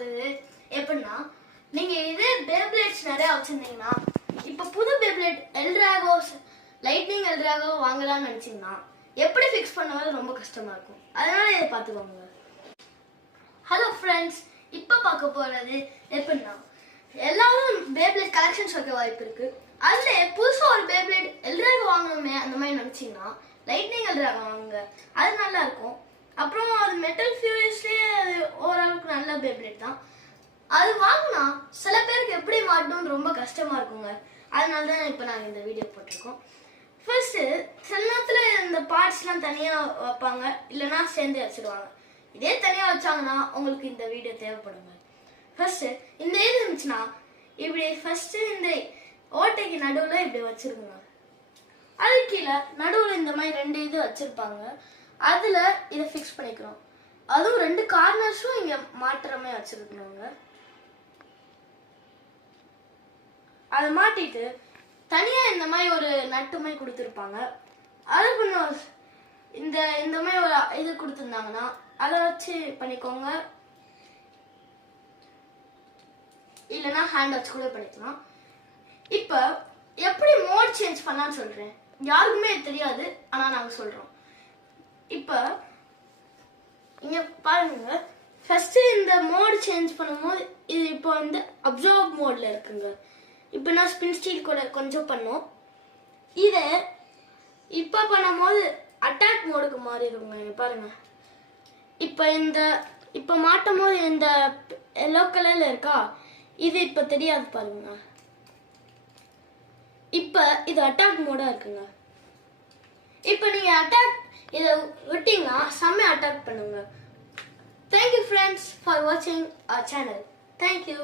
போகுது எப்படின்னா, நீங்க இதே பேப்ளேட்ஸ் நிறைய வச்சிருந்தீங்கன்னா, இப்ப புது பேப்ளேட் எல்ட்ராகோ லைட்னிங் எல்ட்ராகோ வாங்கலாம்னு நினைச்சீங்கன்னா எப்படி ஃபிக்ஸ் பண்ணுவது ரொம்ப கஷ்டமா இருக்கும். அதனால இதை பார்த்துக்கோங்க. ஹலோ ஃப்ரெண்ட்ஸ், இப்போ பார்க்க போறது எப்படின்னா, எல்லாரும் பேப்ளேட் கலெக்ஷன்ஸ் வைக்க வாய்ப்பு இருக்கு. அதுல புதுசா ஒரு பேப்ளேட் எல்ட்ராகோ வாங்கணுமே அந்த மாதிரி நினைச்சீங்கன்னா லைட்னிங் எல்ட்ராகோ வாங்குங்க. அது நல்லா இருக்கும். அப்புறம் அது மெட்டல் ஃபியூரியஸ்லேயே அது ஓரளவுக்கு நல்ல பேப்ளேட் தான். அது வாங்கினா சில பேருக்கு எப்படி மாட்டணும்னு ரொம்ப கஷ்டமா இருக்குங்க. அதனால தான் இப்போ நாங்கள் இந்த வீடியோ போட்டிருக்கோம். ஃபர்ஸ்ட் சில நேரத்தில் இந்த பார்ட்ஸ்லாம் தனியாக வைப்பாங்க, இல்லைன்னா சேர்ந்து வச்சிருவாங்க. இதே தனியாக வச்சாங்கன்னா உங்களுக்கு இந்த வீடியோ தேவைப்படுங்க. ஃபர்ஸ்ட் இந்த இது இருந்துச்சுன்னா இப்படி ஃபர்ஸ்ட் இந்த ஓட்டைக்கு நடுவில் இப்படி வச்சிருக்குங்க. அது கீழே நடுவில் இந்த மாதிரி 2 இது வச்சிருப்பாங்க. அதில் இதை ஃபிக்ஸ் பண்ணிக்கிறோம். அதுவும் 2 கார்னர்ஸும் இங்கே மாட்டுற மாதிரி வச்சிருக்கணுங்க. அதை மாட்டிட்டு தனியாக இந்த மாதிரி ஒரு நட்டு மாதிரி கொடுத்துருப்பாங்க. அது கொஞ்சம் இந்த மாதிரி ஒரு இது கொடுத்துருந்தாங்கன்னா அதை வச்சு பண்ணிக்கோங்க. இல்லைன்னா ஹேண்ட் வச்சு கூட பண்ணிக்கலாம். இப்போ எப்படி மோட் சேஞ்ச் பண்ணலான்னு சொல்கிறேன். யாருக்குமே தெரியாது, ஆனால் நாங்கள் சொல்கிறோம். இப்போ இங்கே பாருங்க, ஃபஸ்ட்டு இந்த மோட் சேஞ்ச் பண்ணும்போது இது இப்போ வந்து அப்சர்வ் மோடில் இருக்குங்க. இப்போ நான் ஸ்பின் ஸ்டீல் கூட கொஞ்சம் பண்ணோம். இதை இப்போ பண்ணும்போது அட்டாக் மோடுக்கு மாறிடுங்க. பாருங்க, இப்போ மாட்டும் போது இந்த எல்லோ கலர்ல இருக்கா, இது இப்போ தெரியாது பாருங்க. இப்போ இது அட்டாக் மோடா இருக்குங்க. இப்போ நீங்க அட்டாக் இதை விட்டீங்கன்னா செம்ம அட்டாக் பண்ணுங்க. Thank you friends for watching our channel. Thank you.